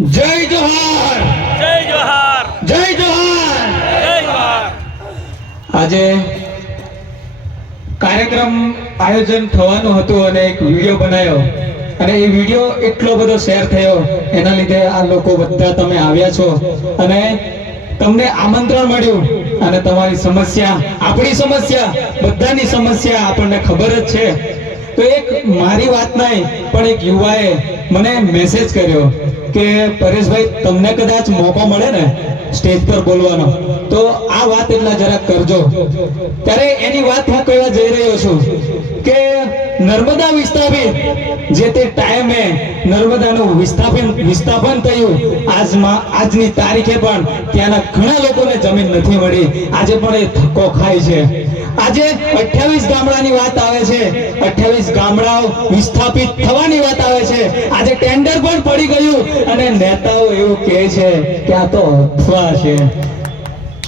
જય જોહાર. જય જોહાર. જય જોહાર. જય જોહાર. આજે કાર્યક્રમ આયોજન થવાનું હતું અને એક વીડિયો બનાવ્યો અને એ વીડિયો એટલો બધો શેર થયો એના લીધે આ લોકો બધા તમે આવ્યા છો. અને તમને આમંત્રણ મળ્યું. અને તમારી સમસ્યા આપણી સમસ્યા બધાની સમસ્યા આપણને ખબર જ છે. તો એક મારી વાત નહીં, પણ એક યુવાએ મને મેસેજ કર્યો કે, પરેશભાઈ, તમને કદાચ મોકો મળે ને સ્ટેજ પર બોલવાનો? તો આ વાત એટલા જરાક કરજો. ત્યારે એની વાત હું કહેવા જઈ રહ્યો છું કે નર્મદા વિસ્થાપિત, જે તે ટાઈમે નર્મદાનું વિસ્થાપન વિસ્થાપન થયું. આજમાં, આજની તારીખે પણ ત્યાંના ઘણા લોકોને જમીન નથી મળી. આજે પણ એ ધક્કો ખાય છે. આજે 28 ગામડાની વાત આવે છે. 28 ગામડાઓ વિસ્થાપિત થવાની વાત આવે છે. આજે ટેન્ડર પણ પડી ગયું અને નેતાઓ એવું કહે છે કે આ તો અફવા છે.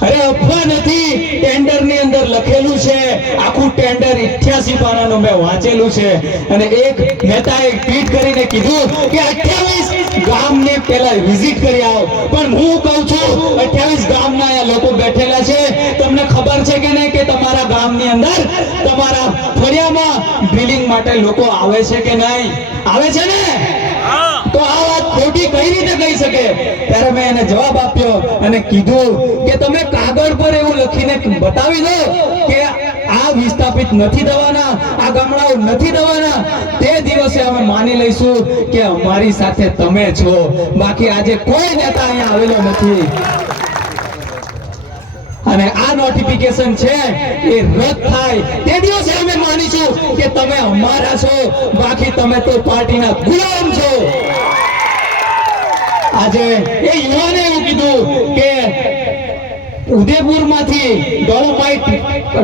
અરે અફવા નથી ટેન્ડરની અંદર લખેલું છે, આખું ટેન્ડર 88 પાનાનું મેં વાંચેલું છે. અને એક નેતાએ ટ્વીટ કરીને કીધું કે 28 ગામને પહેલા વિઝિટ કરી આવો. પણ હું કહું છું 28 ગામના અહીંયા લોકો બેઠેલા છે. તમને ખબર છે કે નહીં કે તમારા ગામની અંદર, તમારા ફળિયામાં ડ્રિલિંગ માટે લોકો આવે છે કે નહીં? આવે છે ને? તો આ વાત ખોટી કઈ રીતે કહી શકે? ત્યારે મેં એને જવાબ આપ્યો અને કીધું કે તમે કાગળ પર એવું લખીને બતાવી દો કે આ વિસ્થાપિત નથી થવાના, આ ગામડાઓ નથી થવાના. તે દિવસે અમે માની લઈશું કે અમારી સાથે તમે છો. બાકી આજે કોઈ નેતા અહીંયા આવેલો નથી. અને આ નોટિફિકેશન છે એ રદ થાય. તે દિવસે અમે માનીશું કે તમે અમારા છો. બાકી તમે તો પાર્ટીના ગુલામ છો. આજે એ યુવાને એવું કીધું કે ઉદયપુરમાંથી ડોલોમાઇટ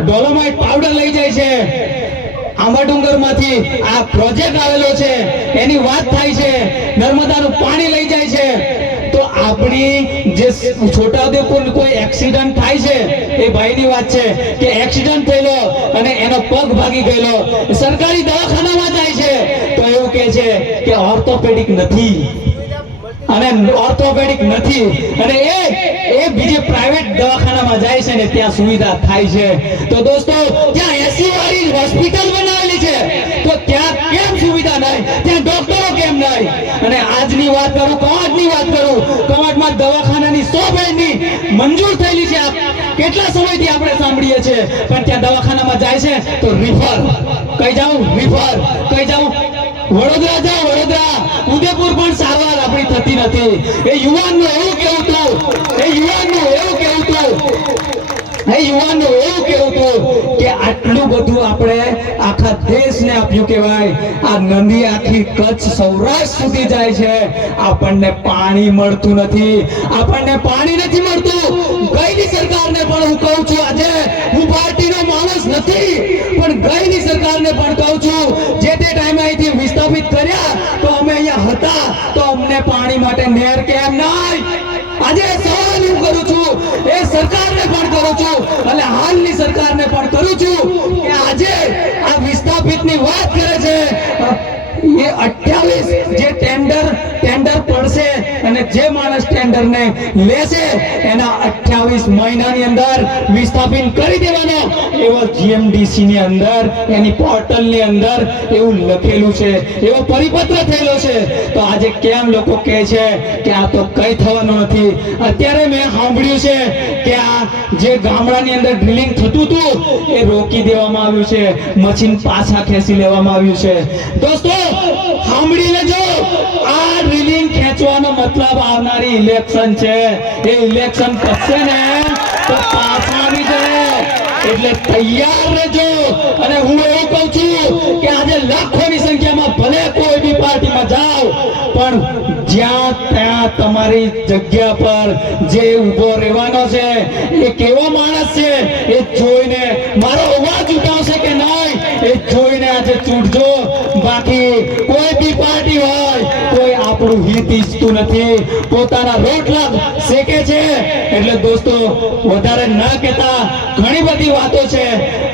ડોલોમાઇટ પાવડર લઈ જાય છે. આંબાડુંગરમાંથી આ પ્રોજેક્ટ આવેલો છે. એની વાત થાય છે. નર્મદાનું પાણી લઈ જાય છે. તો આપણી જે છોટાઉદેપુર કોઈ એક્સિડન્ટ થાય છે, એ ભાઈની વાત છે કે એક્સિડન્ટ થયેલો અને એનો પગ ભાગી ગયેલો. સરકારી દવાખાનામાં જાય છે. તો એવું કહે છે કે ઓર્થોપેડિક નથી. અને ઓર્થોપેડિક નથી. અને એ એ બીજે પ્રાઇવેટ દવાખાનામાં જાય છે ને ત્યાં સુવિધા થાય છે. તો દોસ્તો, ત્યાં એસી વાળી હોસ્પિટલ બનાવેલી છે. તો ત્યાં કેમ સુવિધા નહીં? ત્યાં ડોક્ટરો કેમ નહીં? અને આજની વાત કરું, કવાટની વાત કરું, કવાટમાં દવાખાનાની સો બેડની મંજૂર થયેલી છે. કેટલા સમયથી આપણે સાંભળીએ છીએ? પણ ત્યાં દવાખાનામાં જાય છે, તો રિફર કઈ જાઉં? રિફર કઈ જાઉં? વડોદરા જાઓ વડોદરા ઉદયપુર પણ સારવાર આપણી થતી નથી. એ યુવાનનું એવું કેવું હતું એ યુવાનનું એવું એવું કેવું છે. આપણને પાણી મળતું નથી. આપણને પાણી નથી મળતું. ગઈની સરકારને પણ હું કહું છું આજે, હું પાર્ટીનો માણસ નથી, પણ ગઈની સરકારને પણ કહું છું, જે તે ટાઈમે અહીંથી વિસ્થાપિત કર્યા હતા, તો અમને પાણી માટે નહેર કેમ નહીં? આજે સવાલ હું કરું છું, એ સરકારને પણ કરું છું, અને હાલની સરકારને પણ કરું છું કે આજે આ વિસ્થાપિતની વાત કરે છે. એ 28 જે ટેન્ડર ટેન્ડર પડશે, અને જે માણસ ટેન્ડરને લેશે. એના 28 મહિનાની અંદર વિસ્થાપિત કરી દેવાનો. એવો જીએમડીસી ની અંદર, એની પોર્ટલની અંદર એવું લખેલું છે. એવો પરિપત્ર થયેલો છે. તો આજે કેમ લોકો કહે છે કે આ તો કઈ થવાનું નથી. અત્યારે મેં સાંભળ્યું છે કે આ જે ગામડાની અંદર ડ્રિલિંગ થતું હતું, એ રોકી દેવામાં આવ્યું છે. મશીન પાછા ખેંચી લેવામાં આવ્યું છે. દોસ્તો સાંભળી લેજો આ ડ્રિલિંગ ખેંચવાનો મતલબ આવનારી ઇલેક્શન છે. એ ઇલેક્શન પતશે ને તો પાછા આવી જાય એટલે તૈયાર રહેજો. અને હું એવું કહું છું કે આજે લાખોની સંખ્યામાં ભલે કોઈ બી પાર્ટીમાં જાઓ, પણ જ્યાં ત્યાં તમારી જગ્યા પર જે ઊભો રહેવાનો છે, એ કેવો માણસ છે, એ જોઈને મારો નથી. પોતાના રોટલા શેકે છે. એટલે દોસ્તો, વધારે ન કહેતા ઘણી બધી વાતો છે.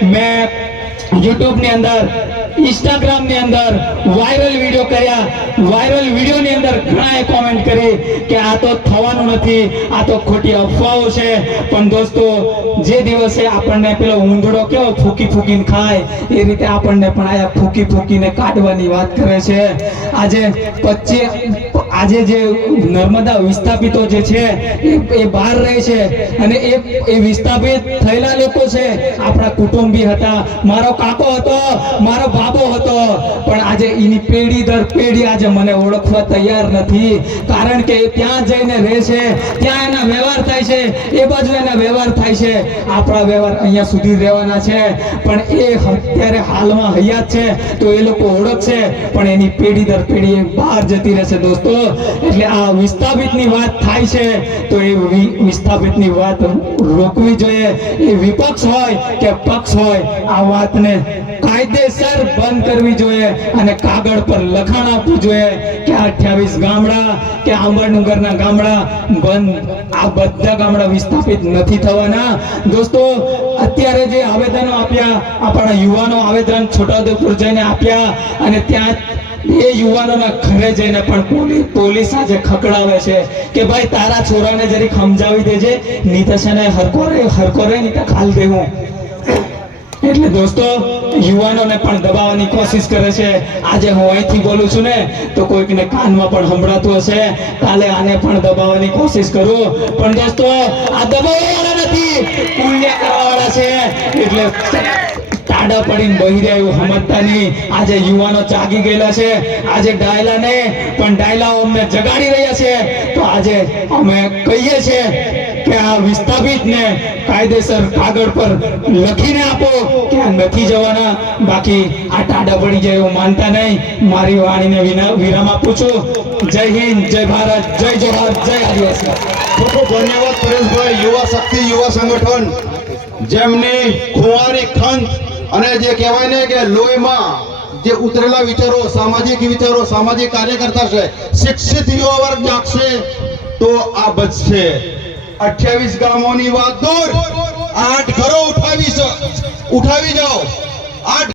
મેં યુટ્યુબની અંદર ઇન્સ્ટાગ્રામની અંદર વાયરલ વીડિયો કર્યા. વાયરલ વીડિયો ની અંદર ઘણાએ કોમેન્ટ કરી કે આ તો થવાનું નથી, આ તો ખોટી અફવાઓ છે. પણ દોસ્તો, જે દિવસે આપણને પેલો ઊંધડો કેવો ફૂકી ફૂકીને ખાય, એ રીતે આપણને પણ આયા ફૂકી ફૂકીને કાઢવાની વાત કરે છે. આજે પચીસ આજે જે નર્મદા વિસ્થાપિતો જે છે એ બહાર રહે છે. અને એ એ વિસ્થાપિત થયેલા લોકો છે, આપણા કુટુંબી હતા. મારો કાકો હતો, મારો બાબો હતો. પણ આજે એની પેઢી દર પેઢી આજે મને ઓળખવા તૈયાર નથી. કારણ કે એ ત્યાં જઈને રહે છે ત્યાં એના વ્યવહાર થાય છે, એ બાજુ એના વ્યવહાર થાય છે. આપણા વ્યવહાર અહીંયા સુધી રહેવાના છે. પણ એ અત્યારે હાલમાં હયાત છે, તો એ લોકો ઓળખશે. પણ એની પેઢી દર પેઢી બહાર જતી રહેશે દોસ્તો. એટલે આ વિસ્થાપિતની વાત થાય છે, તો એ વિસ્થાપિતની વાત રોકવી જોઈએ. એ વિપક્ષ હોય કે પક્ષ હોય, આ વાતને કાયદેસર બંધ કરવી જોઈએ અને કાગળ પર લખાણ આપવું જોઈએ કે અઠ્યાવીસ ગામડા કે આંબાડુંગરના ગામડા બંધ. આ બધા ગામડા વિસ્થાપિત નથી થવાના. દોસ્તો, અત્યારે જે આવેદનો આપ્યા, આપણા યુવાનો આવેદન છોટાઉદેપુર જઈને આપ્યા અને ત્યાં એ યુવાનોના ઘરે જઈને પણ પોલીસ આજે ખકડાવે છે કે ભાઈ તારા છોરાને જરી સમજાવી દેજે નીતા છે ને હરકો રે હરકો રે નીતા ખાલ દેવું. એટલે દોસ્તો, યુવાનોને પણ દબાવવાની કોશિશ કરે છે. આજે હું અહીંથી બોલું છું ને, તો કોઈકને કાનમાં પણ સંભળાતું હશે. કાલે આને પણ દબાવવાની કોશિશ કરું. પણ દોસ્તો, આ દબાવવાળા નથી પુણ્ય કરવાવાળા છે. એટલે ટાડા પડીને બહી રહ્યા એવું સમજતા નહીં આજે યુવાનો જાગી ગયેલા છે. આજે ડાયલાને, પણ ડાયલાઓ અમને જગાડી રહ્યા છે. તો આજે અમે કહીએ છીએ કે આ વિસ્થાપિતને કાયદેસર કાગળ પર લખીને આપો કે નથી જવાના. બાકી આ ટાડા પડી જાય એવું માનતા નહીં. મારી વાણીને વિરામ આપું છું. જય હિન્દ, જય ભારત, જય જોહાર, જય આદિવાસી. ખૂબ ખૂબ ધન્યવાદ પરેશભાઈ. યુવા શક્તિ, યુવા સંગઠન. જેમની ખુવારી ખંત અને જે કહેવાય ને કે લોહીમાં જે ઉતરેલા વિચારો, સામાજિક વિચારો, સામાજિક કાર્યકર્તા છે, શિક્ષિત યુવા વર્ગ જાગશે તો આ બચશે અઠ્યાવીસ ગામોની વાત દૂર. આઠ ઘરો ઉઠાવી ઉઠાવી જાઓ. આઠ